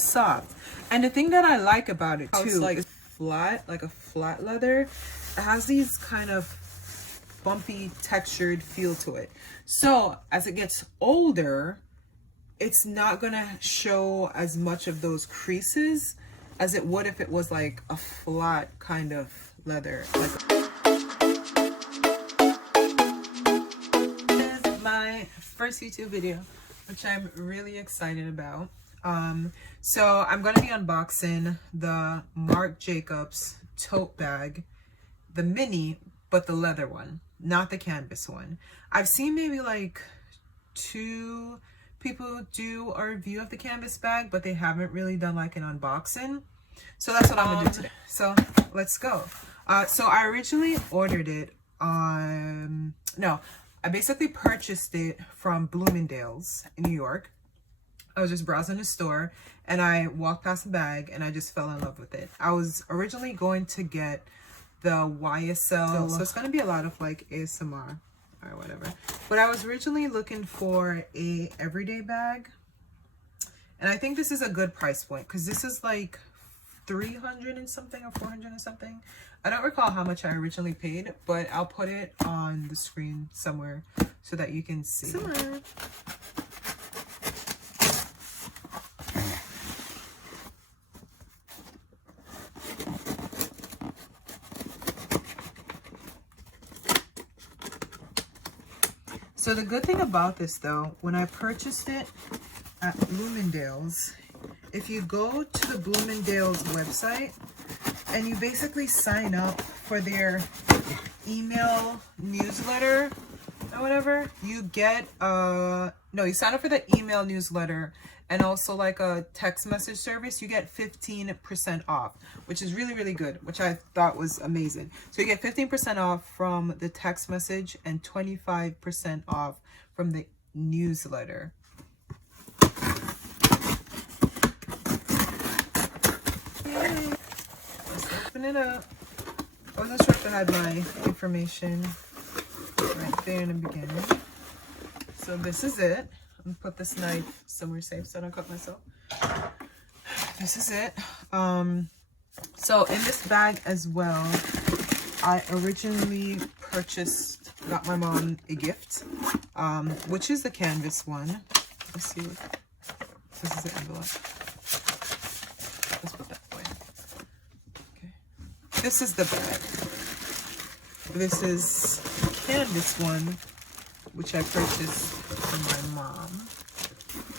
soft. And the thing that I like about it too, it's like flat, like a flat leather. It has these kind of bumpy textured feel to it. So as it gets older, it's not gonna show as much of those creases as it would if it was like a flat kind of leather. This is my first YouTube video, which I'm really excited about. So I'm gonna be unboxing the Marc Jacobs tote bag, the mini, but the leather one, not the canvas one. I've seen maybe like 2 people do a review of the canvas bag, but they haven't really done like an unboxing. So that's what I'm gonna do today. So let's go. So I originally ordered it on, I basically purchased it from Bloomingdale's in New York. I was just browsing the store and I walked past the bag and I just fell in love with it. I was originally going to get the YSL, so it's going to be a lot of like ASMR or whatever. But I was originally looking for a everyday bag. And I think this is a good price point because this is like 300 and something or 400 and something. I don't recall how much I originally paid, but I'll put it on the screen somewhere so that you can see. So the good thing about this though, when I purchased it at Bloomingdale's, if you go to the Bloomingdale's website and you basically sign up for their email newsletter or whatever, you get you sign up for the email newsletter and also like a text message service, you get 15% off, which is really, really good, which I thought was amazing. So you get 15% off from the text message and 25% off from the newsletter. Yay. Let's open it up. I wasn't sure if I had my information right there in the beginning. So this is it. I'm gonna put this knife somewhere safe so I don't cut myself. This is it. So in this bag as well, I originally got my mom a gift, which is the canvas one. Let's see what this is, the envelope. Let's put that away. Okay. This is the bag. This is the canvas one, which I purchased from my mom.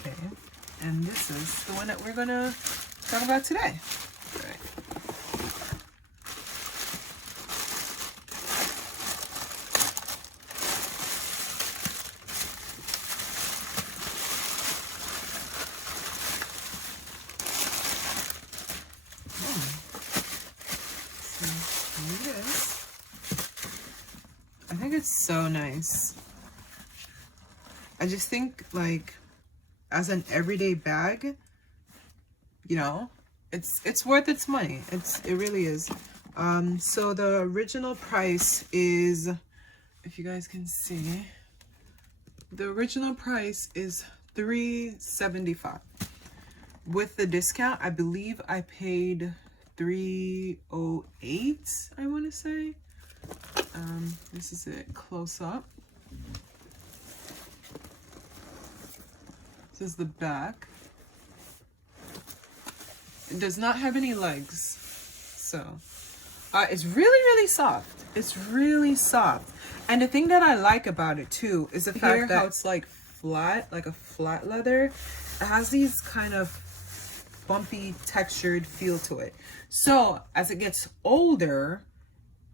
Okay. And this is the one that we're gonna talk about today. All right. I think it's so nice. I just think like as an everyday bag, you know, it's worth its money. It really is. So the original price is, if you guys can see, the original price is $375. With the discount, I believe I paid $308, I want to say. This is it close up. This is the back. It does not have any legs, so it's really, really soft. It's really soft. And the thing that I like about it too is the fact that how it's like flat, like a flat leather. It has these kind of bumpy textured feel to it. So as it gets older,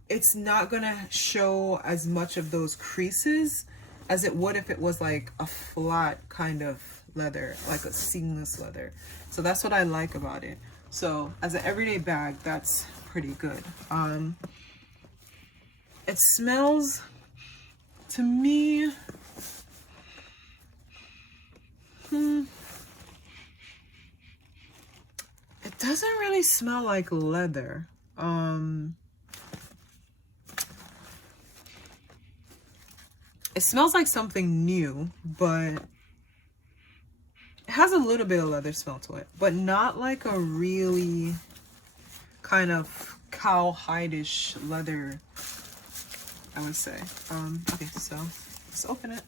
it's not gonna show as much of those creases as it would if it was like a flat kind of leather, like a seamless leather. So that's what I like about it. So as an everyday bag, that's pretty good. It smells, to me, it doesn't really smell like leather. It smells like something new, but it has a little bit of leather smell to it, but not like a really kind of cowhide-ish leather, I would say. Okay, so let's open it.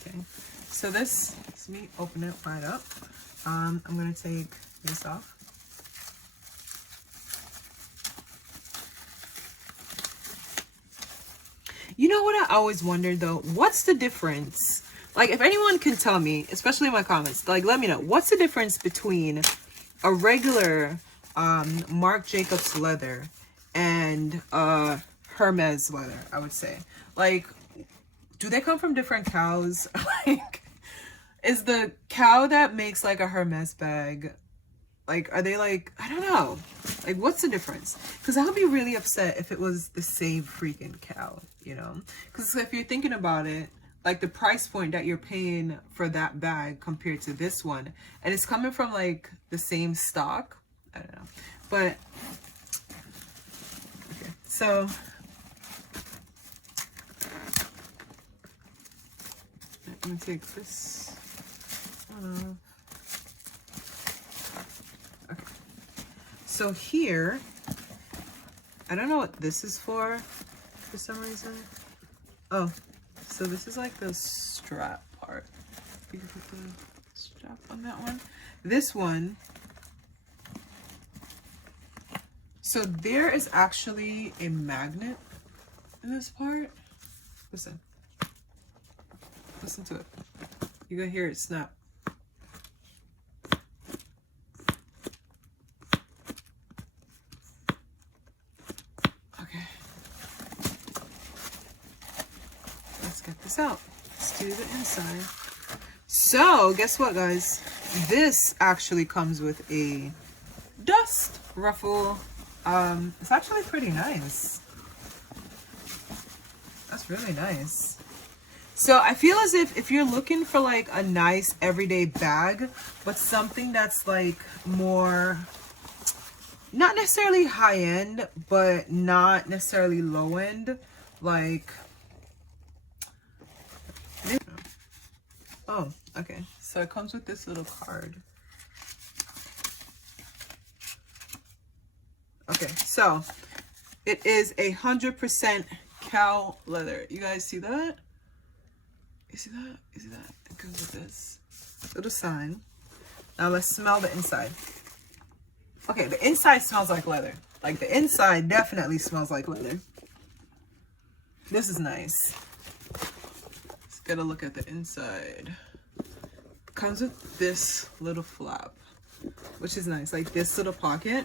Okay, so this is me open it right up. I'm gonna take this off. You know what I always wondered though? What's the difference? Like, if anyone can tell me, especially in my comments, like, let me know. What's the difference between a regular Marc Jacobs leather and Hermes leather, I would say? Like, do they come from different cows? Like, is the cow that makes like a Hermes bag, like, are they like, I don't know. Like, what's the difference? Because I would be really upset if it was the same freaking cow, you know? Because if you're thinking about it, like the price point that you're paying for that bag compared to this one, and it's coming from like the same stock, I don't know. But, okay, so, I'm gonna take this one off. Okay. So here, I don't know what this is for some reason. Oh, so this is like the strap part. You can put the strap on that one. This one, so there is actually a magnet in this part. Listen to it. You're gonna hear it snap. Get this out. Let's do the inside. So guess what, guys? This actually comes with a dust ruffle. It's actually pretty nice. That's really nice. So I feel as if you're looking for like a nice everyday bag, but something that's like more, not necessarily high end, but not necessarily low end, like, oh, okay. So it comes with this little card. Okay, so it is 100% cow leather. You guys see that? You see that? You see that? It comes with this little sign. Now let's smell the inside. Okay, the inside smells like leather. Like, the inside definitely smells like leather. This is nice. Let's get a look at the inside. Comes with this little flap, which is nice. Like this little pocket,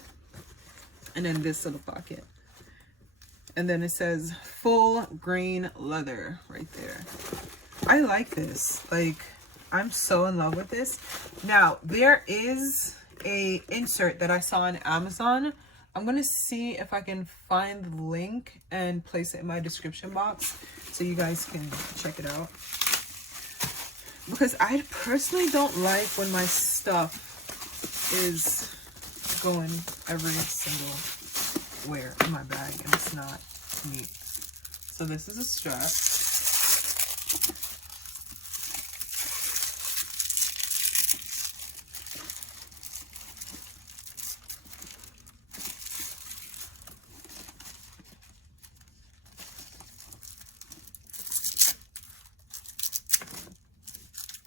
and then this little pocket. And then it says full grain leather right there. I like this. Like, I'm so in love with this. Now, there is a insert that I saw on Amazon. I'm gonna see if I can find the link and place it in my description box so you guys can check it out. Because I personally don't like when my stuff is going every single where in my bag and it's not neat. So this is a strap.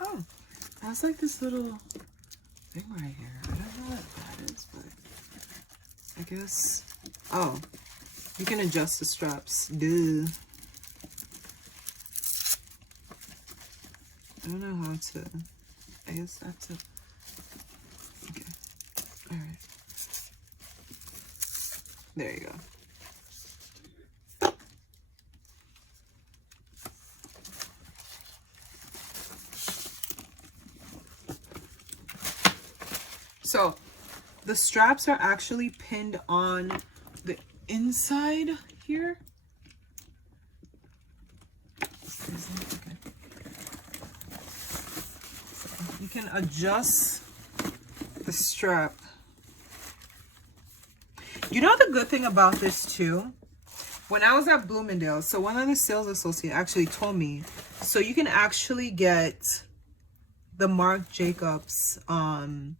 Oh, that's like this little thing right here. I don't know what that is, but I guess, oh, you can adjust the straps. Duh. I don't know how to, I guess I have to, okay, all right. There you go. So the straps are actually pinned on the inside here. Okay. You can adjust the strap. You know the good thing about this too? when I was at Bloomingdale's, so one of the sales associates actually told me, so you can actually get the Marc Jacobs, the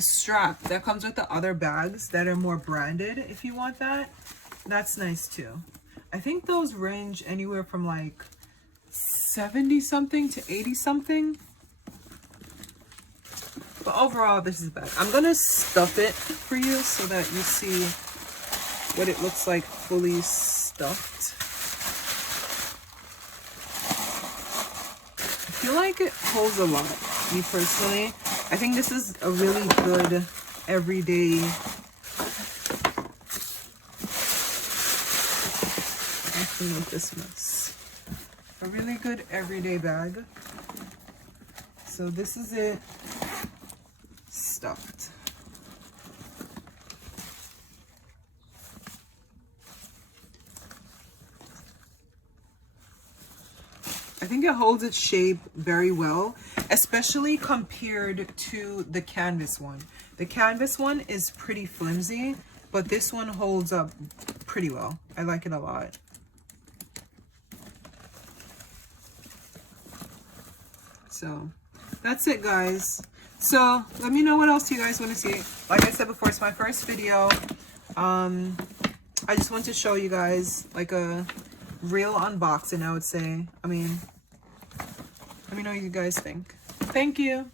strap that comes with the other bags that are more branded. If you want that, that's nice too. I think those range anywhere from like 70 something to 80 something. But overall, this is bad. I'm gonna stuff it for you so that you see what it looks like fully stuffed. I feel like it holds a lot, me personally. I think this is a really good everyday, I can make this mess. A really good everyday bag. So this is it stuffed. I think it holds its shape very well, especially compared to the canvas one. The canvas one is pretty flimsy, but this one holds up pretty well. I like it a lot. So that's it, guys. So let me know what else you guys want to see. Like I said before, it's my first video. I just want to show you guys like a real unboxing, I would say. I mean, let me know what you guys think. Thank you.